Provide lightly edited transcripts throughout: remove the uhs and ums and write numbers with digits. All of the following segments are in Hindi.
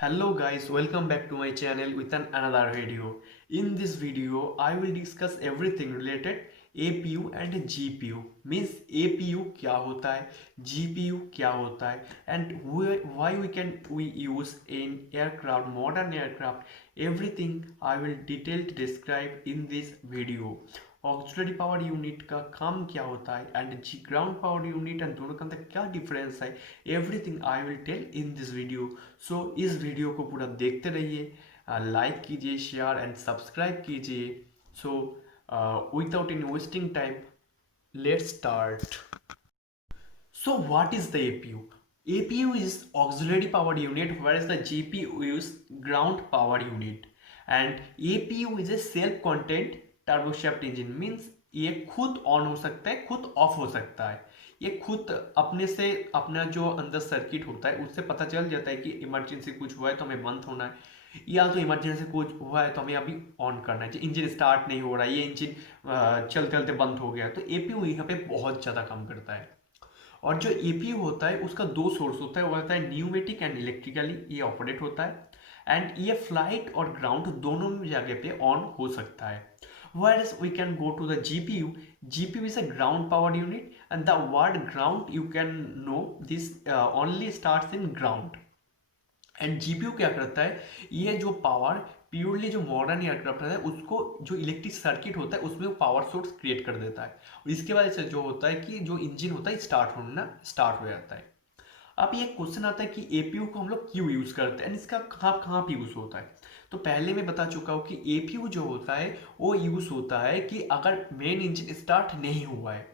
Hello guys, welcome back to my channel with another video. In this video, I will discuss everything related APU and GPU. Means APU क्या होता है, GPU क्या होता है, and why we use in aircraft, modern aircraft. Everything I will detailed describe in this video. Auxiliary power unit का काम क्या होता है एंड जी ग्राउंड पावर यूनिट एंड दोनों के अंदर क्या डिफरेंस है, everything I will tell in this video. So इस वीडियो को पूरा देखते रहिए, लाइक कीजिए, शेयर एंड सब्सक्राइब कीजिए. So without in wasting time, let's start. So what is the APU? APU is auxiliary power unit, whereas the GPU is ground power unit. And APU is a self-contained turboshaft engine. Means ये खुद ऑन हो सकता है, खुद ऑफ हो सकता है. ये खुद अपने से अपना जो अंदर सर्किट होता है उससे पता चल जाता है कि इमरजेंसी कुछ हुआ है तो हमें बंद होना है, या तो इमरजेंसी कुछ हुआ है तो हमें अभी ऑन करना है. इंजन स्टार्ट नहीं हो रहा है, ये इंजन चलते चलते बंद हो गया, तो एपीयू यहाँ पे बहुत ज़्यादा काम करता है. और जो एपीयू होता है उसका दो सोर्स होता है, वो होता है न्यूमेटिक एंड इलेक्ट्रिकली ये ऑपरेट होता है. एंड ये फ्लाइट और ग्राउंड दोनों जगह पे ऑन हो सकता है. Whereas we can go to the GPU. GPU is a ground power unit, and the word ground you can know this only starts in ground. And GPU क्या करता है, ये जो पावर प्योरली जो मॉडर्न एयरक्राफ्ट है उसको जो इलेक्ट्रिक सर्किट होता है उसमें वो पावर सोर्स क्रिएट कर देता है. और इसके वजह से जो होता है कि जो इंजन होता है स्टार्ट हो जाता है. अब ये क्वेश्चन आता है कि एपीयू को हम लोग क्यों यूज करते हैं, इसका कहाँ कहाँ पे यूज होता है. तो पहले मैं बता चुका हूँ कि एपीयू जो होता है वो यूज होता है कि अगर मेन इंजन स्टार्ट नहीं हुआ है,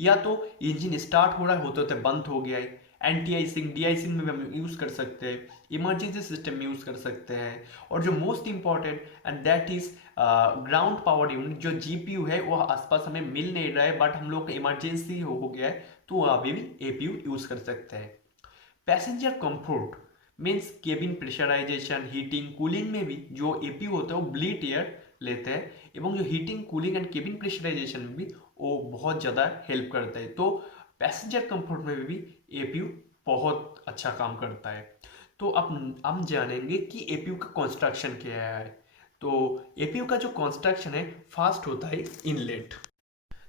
या तो इंजन स्टार्ट हो रहा है होते होते बंद हो गया है, एंटी आइसिंग डी आइसिंग में हम यूज कर सकते हैं, इमरजेंसी सिस्टम में यूज कर सकते हैं. और जो most important and that is ground power unit, जो जीपीयू है वो आसपास हमें मिल नहीं रहा है बट हम लोग का इमरजेंसी हो गया है तो अभी भी एपीयू यूज कर सकते हैं. Passenger comfort means cabin pressurisation, heating cooling में भी जो एपीयू होता है वो ब्लीड एयर लेते हैं, एवं जो heating cooling and cabin pressurisation में भी वो बहुत ज़्यादा हेल्प करता है. तो पैसेंजर कंफर्ट में भी एपीयू बहुत अच्छा काम करता है. तो अब हम जानेंगे कि एपीयू का कंस्ट्रक्शन क्या है. तो एपीयू का जो कंस्ट्रक्शन है फास्ट होता है इनलेट.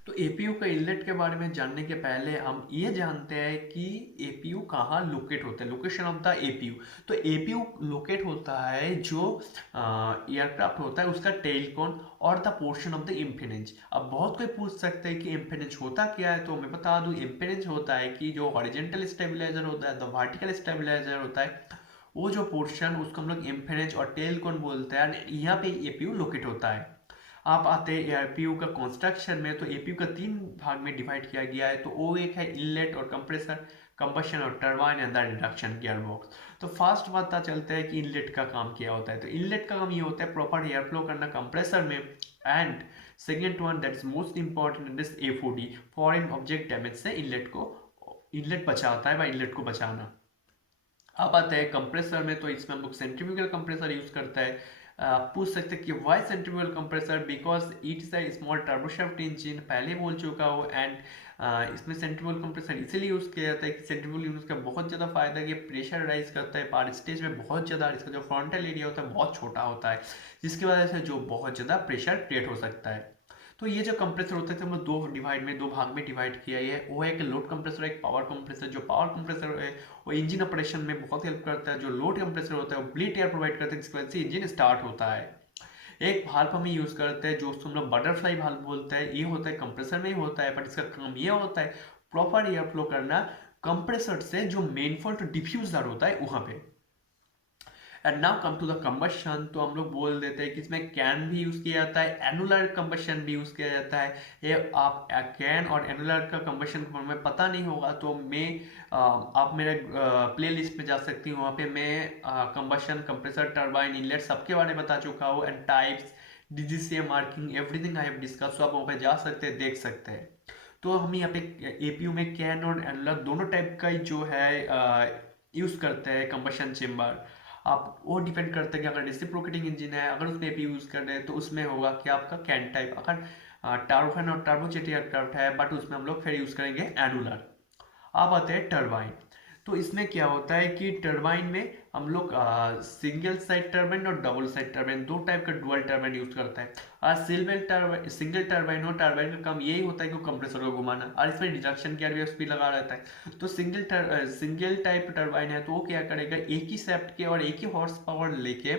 तो एपीयू का इनलेट के बारे में जानने के पहले हम ये जानते हैं कि एपीयू कहाँ लोकेट होता है, लोकेशन ऑफ द एपीयू. तो एपीयू लोकेट होता है जो एयरक्राफ्ट होता है उसका टेल कोन और the portion of the impedance. अब बहुत कोई पूछ सकते हैं कि इम्पेडेंस होता क्या है, तो मैं बता दूं इम्पेडेंस होता है कि जो हॉरिजॉन्टल स्टेबलाइजर होता है, द वर्टिकल स्टेबलाइजर होता है, वो जो पोर्शन उसको हम लोग इम्पेडेंस और टेल कोन बोलते हैं. यहाँ पे एपीयू लोकेट होता है. आप आते हैं एपीयू का कंस्ट्रक्शन में, तो एपीयू का तीन भाग में डिवाइड किया गया है. तो वो एक है इनलेट और कंप्रेसर, कंबशन और turbine and the reduction gear box. तो फास्ट पता चलता है कि इनलेट का काम क्या होता है. तो इनलेट का काम ये होता है प्रॉपर एयर फ्लो करना कंप्रेसर में. And second one that is most important is FOD, foreign object damage से इनलेट बचाता है, भाई इनलेट को बचाना. अब आते हैं कंप्रेसर में, तो इसमें हम लोग सेंट्रीफ्यूगल कंप्रेसर यूज करता है. आप पूछ सकते हैं कि why centrifugal compressor, because it is a small turboshaft engine, पहले बोल चुका हूँ. एंड इसमें सेंट्रीफ्यूगल कंप्रेसर इसलिए यूज किया जाता है कि सेंट्रीफ्यूगल यूज का बहुत ज़्यादा फायदा है कि प्रेशर राइज करता है पार स्टेज में बहुत ज़्यादा. इसका जो फ्रंटल एरिया होता है बहुत छोटा होता है, जिसकी वजह से जो बहुत ज़्यादा प्रेशर क्रिएट हो सकता है. तो ये जो कंप्रेसर होता है हम लोग दो भाग में डिवाइड किया है. वो है एक लोड कंप्रेसर, एक पावर कंप्रेसर. जो पावर कंप्रेसर है वो इंजन ऑपरेशन में बहुत हेल्प करता है. जो लोड कंप्रेसर होता है वो ब्लीड एयर प्रोवाइड करता है, जिसकी वजह से इंजन स्टार्ट होता है. एक भाल्व हम यूज करते हैं जो उसको हम लोग बटरफ्लाई भाल्व बोलते हैं. ये होता है कंप्रेसर में ही होता है, बट इसका काम ये होता है प्रॉपर एयर फ्लो करना कंप्रेसर से जो मेनफोल्ड डिफ्यूजर होता है वहां पे. And now come to the combustion. तो हम लोग बोल देते हैं कि इसमें कैन भी यूज किया जाता है, एनुलर कंबशन भी यूज किया जाता है. ये आप कैन और एनुलर का कंबशन में पता नहीं होगा तो मैं आप मेरे प्ले लिस्ट में जा सकती हूँ, वहाँ पे मैं कंबशन, कंप्रेसर, टरबाइन, इनलेट सबके बारे में बता चुका हूँ. And types, DGCA marking, everything I have discuss. तो आप वहाँ पे जा सकते हैं, देख सकते हैं. तो हम यहाँ पे एपीयू में कैन और एनुलर दोनों टाइप का जो है यूज करते हैं कंबशन चेम्बर. आप वो डिपेंड करते हैं कि अगर रेसिप्रोकेटिंग इंजन है, अगर उसमें एपीयू यूज कर रहे हैं तो उसमें होगा कि आपका कैन टाइप. अगर टार्बोफैन और टर्बोजेट एयरक्राफ्ट है बट उसमें हम लोग फिर यूज करेंगे एनुलर. अब आते हैं टरबाइन. तो इसमें क्या होता है कि टरबाइन में हम लोग सिंगल साइड टरबाइन और डबल साइड टरबाइन दो टाइप का डुअल टरबाइन यूज करता है। और सिंगल टरबाइन और टरबाइन का काम यही होता है कि कंप्रेसर को घुमाना, और इसमें रिडक्शन गियर भी लगा रहता है। तो सिंगल टाइप टरबाइन है तो वो क्या करेगा, एक ही शेफ्ट के और एक ही हॉर्स पावर लेके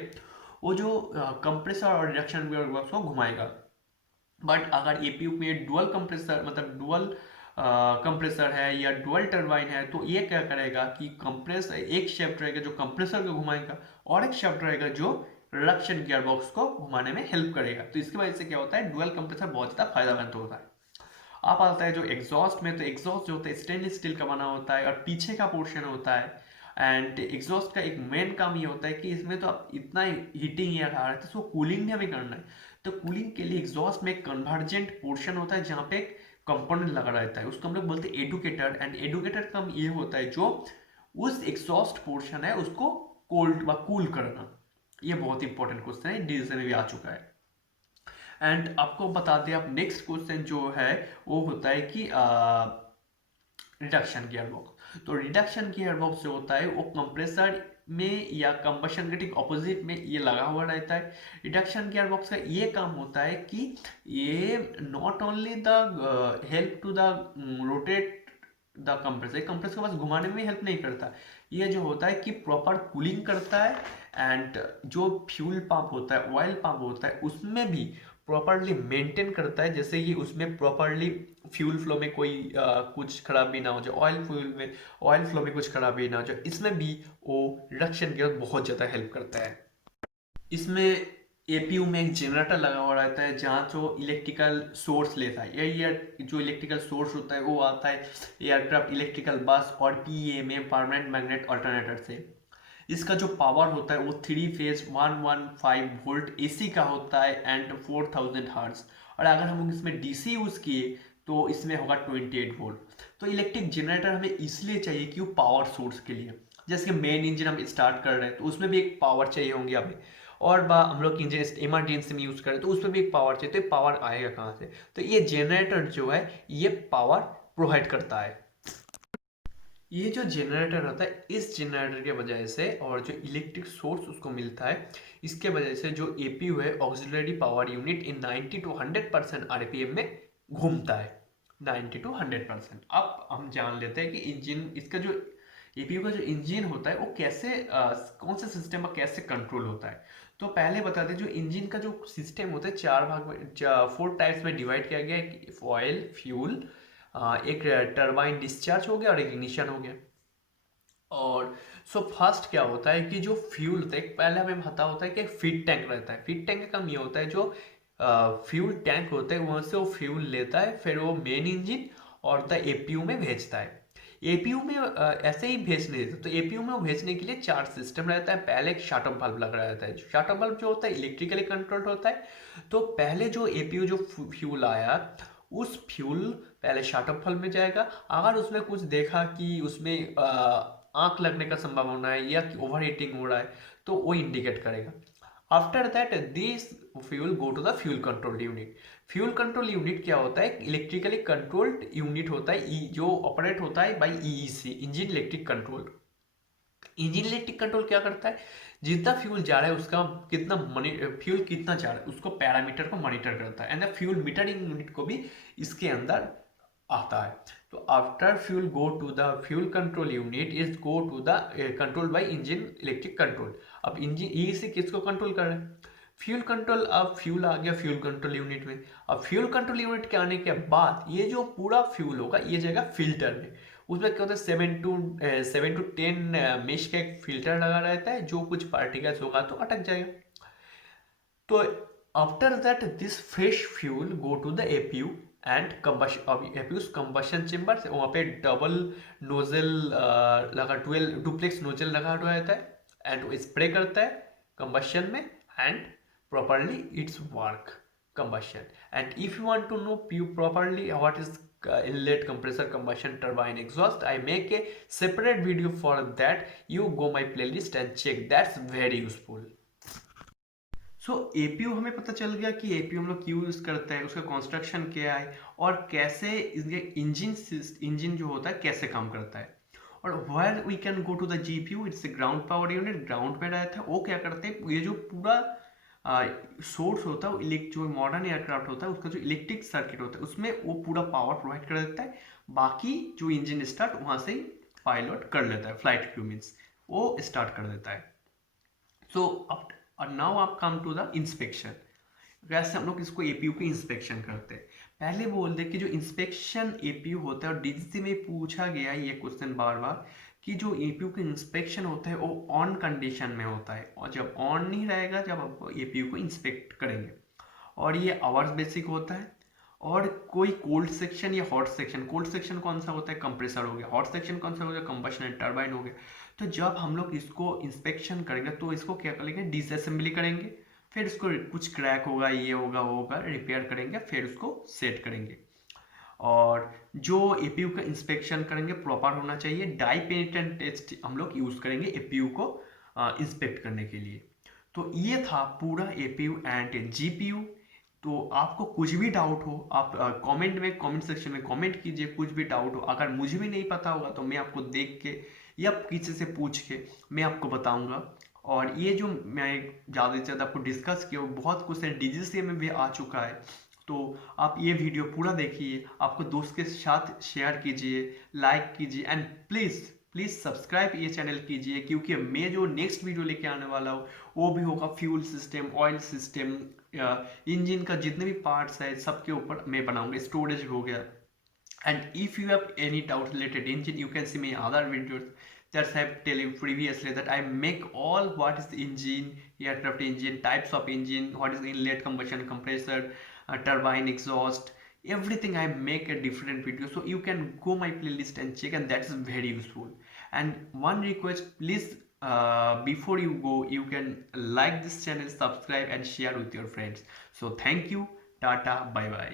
वो जो कंप्रेसर और रिडक्शन गियर को घुमाएगा। बट अगर एपीयू में डुअल कंप्रेसर मतलब डुअल कंप्रेसर है या डुअल टरबाइन है तो ये क्या करेगा कि कंप्रेस एक शेफ्ट रहेगा जो कंप्रेसर को घुमाएगा और एक शेफ्ट रहेगा जो रिडक्शन गियर बॉक्स को घुमाने में हेल्प करेगा। तो इसकी वजह से क्या होता है, डुअल कंप्रेसर बहुत ज़्यादा फायदेमंद होता है। अब आता है जो एग्जॉस्ट में, तो एग्जॉस्ट जो होता है स्टेनलेस स्टील का बना होता है और पीछे का पोर्शन होता है। एंड एग्जॉस्ट का एक मेन काम ये होता है कि इसमें तो आप इतना हीटिंग एयर आ रहा है तो उसको कूलिंग भी हमें करना है। तो कूलिंग के लिए एग्जॉस्ट में एक कन्वर्जेंट पोर्शन होता है जहाँ पे एक कंपोनेंट लगा रहता है, उसको हम लोग बोलते हैं एडुकेटर। एंड एडुकेटर का काम ये होता है जो उस एग्जॉस्ट पोर्शन है उसको कोल्ड व कूल करना। ये बहुत इंपॉर्टेंट क्वेश्चन है, डिवीजन में भी आ चुका है। एंड आपको बता दें, अब नेक्स्ट क्वेश्चन जो है वो होता है कि रिडक्शन गियर बॉक्स। तो रिडक्शन गियर बॉक्स जो होता है वो कंप्रेसर में या कंबशन के ठीक ऑपोजिट में ये लगा हुआ रहता है। रिडक्शन गियर बॉक्स का ये काम होता है कि ये not only the help to the rotate the compressor, compressor को बस घुमाने में हेल्प नहीं करता, ये जो होता है कि प्रॉपर कूलिंग करता है। एंड जो फ्यूल पंप होता है, ऑयल पंप होता है, उसमें भी प्रॉपरली मेंटेन करता है, जैसे कि उसमें प्रॉपरली फ्यूल फ्लो में कोई कुछ खराबी ना हो जाए, ऑयल फ्लो में कुछ खराबी ना हो जाए, इसमें भी वो रिडक्शन गियर बहुत ज़्यादा हेल्प करता है। इसमें एपीयू में एक जनरेटर लगा हुआ रहता है जहाँ जो इलेक्ट्रिकल सोर्स लेता है, यही जो इलेक्ट्रिकल सोर्स होता है वो आता है एयरक्राफ्ट इलेक्ट्रिकल बस और पीएमए परमानेंट मैग्नेट अल्टरनेटर से। इसका जो पावर होता है वो 3 फेज 115 वोल्ट एसी का होता है एंड 4000 हर्ट्ज। और अगर हम इसमें डीसी यूज किए तो इसमें होगा 28 वोल्ट। तो इलेक्ट्रिक जनरेटर हमें इसलिए चाहिए कि वो पावर सोर्स के लिए, जैसे कि मेन इंजन हम स्टार्ट कर रहे हैं तो उसमें भी एक पावर चाहिए होंगे हमें, और हम लोग इंजन इमरजेंसी में यूज करें तो उसमें भी एक पावर चाहिए, तो ये पावर आएगा कहाँ से, तो ये जनरेटर जो है ये पावर प्रोवाइड करता है। ये जो जनरेटर होता है इस जनरेटर के वजह से और जो इलेक्ट्रिक सोर्स उसको मिलता है इसके वजह से जो एपीयू है auxiliary power unit in 90 to 100% RPM में घूमता है। 90 to 100%। अब हम जान लेते हैं कि इंजन इसका जो एपीयू का जो इंजन होता है वो कैसे कौन से सिस्टम में कैसे कंट्रोल होता है। तो पहले बता दें, जो इंजन का जो सिस्टम होता है चार भाग में 4 टाइप्स में डिवाइड किया गया है, ऑयल, फ्यूल, एक टरबाइन डिस्चार्ज हो गया और एक इग्निशन हो गया। और सो फर्स्ट क्या होता है कि जो फ्यूल होता है, पहले हमें पता होता है कि फीड टैंक रहता है। फीड टैंक का काम ये होता है जो फ्यूल टैंक होता है वहाँ से वो फ्यूल लेता है, फिर वो मेन इंजन और द एपीयू में भेजता है। एपीयू में ऐसे ही भेजने देता है, तो एपीयू में वो भेजने के लिए 4 सिस्टम रहता है। पहले एक शट ऑफ बल्ब लगा रहता है, शट ऑफ बल्ब जो होता है इलेक्ट्रिकली कंट्रोल्ड होता है। तो पहले जो एपीयू जो फ्यूल आया उस फ्यूल पहले शट ऑफ बल्ब में जाएगा, अगर उसमें कुछ देखा कि उसमें आंख लगने का संभावना है या कि ओवर हीटिंग हो रहा है तो वो इंडिकेट करेगा। After that this fuel go to the fuel control unit. Fuel control unit क्या होता है, इलेक्ट्रिकली कंट्रोल्ड यूनिट होता है जो ऑपरेट होता है by EEC, engine electric control. Engine electric control क्या करता है, जितना फ्यूल जा रहा है उसका कितना फ्यूल कितना जा रहा है उसको पैरामीटर को मॉनिटर करता है, and the fuel metering unit को भी इसके अंदर आता है। तो after fuel go to the fuel control unit is go to the control by engine electric control. अब इंजन ई से किसको कंट्रोल कर रहे हैं, फ्यूल कंट्रोल। अब फ्यूल आ गया फ्यूल कंट्रोल यूनिट में। अब फ्यूल कंट्रोल यूनिट के आने के बाद ये जो पूरा फ्यूल होगा ये जाएगा फिल्टर में। उसमें क्या होता है 7 to 10 मेश का एक फिल्टर लगा रहता है, जो कुछ पार्टिकल्स होगा तो अटक जाएगा। तो after that this fresh fuel go to the APU and combustion. अब एपीयू कंबशन चेम्बर से वहाँ पे डबल नोजल लगा, डुप्लेक्स नोजल लगा हुआ रहता है एंड वो स्प्रे करता है कंबशन में and properly its work combustion। And if you want to know properly what is inlet compressor combustion turbine exhaust, I make a separate video for that, you go my playlist and check, that's very useful। So APU हमें पता चल गया कि एपीयू हम लोग क्यों यूज करते हैं, उसका कंस्ट्रक्शन क्या है और कैसे इसके इंजन जो होता है कैसे काम करता है। और where we can go to the GPU, it's a ground power unit, ground पे रहता है। वो क्या करते हैं, ये जो पूरा सोर्स होता है, जो मॉडर्न एयरक्राफ्ट होता है उसका जो इलेक्ट्रिक सर्किट होता है उसमें वो पूरा पावर प्रोवाइड कर देता है। बाकी जो इंजन स्टार्ट वहां से पायलट कर लेता है, फ्लाइट क्रू मीन्स वो स्टार्ट कर देता है। सो अब नाउ आप कम टू द इंस्पेक्शन। वैसे हम लोग इसको एपीयू की इंस्पेक्शन करते हैं। पहले बोल दे कि जो इंस्पेक्शन एपीयू होता है, और डीजीसी में पूछा गया ये क्वेश्चन बार बार कि जो एपीयू का इंस्पेक्शन होता है वो ऑन कंडीशन में होता है, और जब ऑन नहीं रहेगा जब आप एपीयू को इंस्पेक्ट करेंगे। और ये आवर्स बेसिक होता है। और कोई कोल्ड सेक्शन या हॉट सेक्शन, कोल्ड सेक्शन कौन सा होता है, कंप्रेसर हो गया। हॉट सेक्शन कौन सा हो गया, कंबशन टरबाइन हो गया। तो जब हम लोग इसको इंस्पेक्शन करेंगे तो इसको क्या करेंगे, डिसअसेंबली करेंगे, फिर इसको कुछ क्रैक होगा, ये होगा वो होगा, रिपेयर करेंगे, फिर उसको सेट करेंगे। और जो एपीयू का इंस्पेक्शन करेंगे प्रॉपर होना चाहिए। डाई पेनिट्रेंट टेस्ट हम लोग यूज करेंगे एपीयू को इंस्पेक्ट करने के लिए। तो ये था पूरा एपीयू एंड जीपीयू। तो आपको कुछ भी डाउट हो आप कमेंट सेक्शन में कमेंट कीजिए। कुछ भी डाउट हो, अगर मुझे भी नहीं पता होगा तो मैं आपको देख के या किसी से पूछ के मैं आपको बताऊंगा। और ये जो मैं ज़्यादा से ज़्यादा आपको डिस्कस किया वो बहुत कुछ है, डीजीसीए में भी आ चुका है। तो आप ये वीडियो पूरा देखिए, आपको दोस्त के साथ शेयर कीजिए, लाइक कीजिए, एंड प्लीज़ प्लीज़ सब्सक्राइब ये चैनल कीजिए, क्योंकि मैं जो नेक्स्ट वीडियो लेके आने वाला हूँ वो भी होगा fuel system, oil system, engine का जितने भी पार्ट्स है सबके ऊपर मैं बनाऊंगा। स्टोरेज हो गया। And if you have any doubt related engine, you can see my other videos that I have tell you previously that I make all what is the engine, aircraft engine, types of engine, what is the inlet, combustion, compressor, turbine, exhaust, everything I make a different video. So you can go my playlist and check, and that's very useful. And one request, please, before you go, you can like this channel, subscribe and share with your friends. So thank you, tata, bye bye.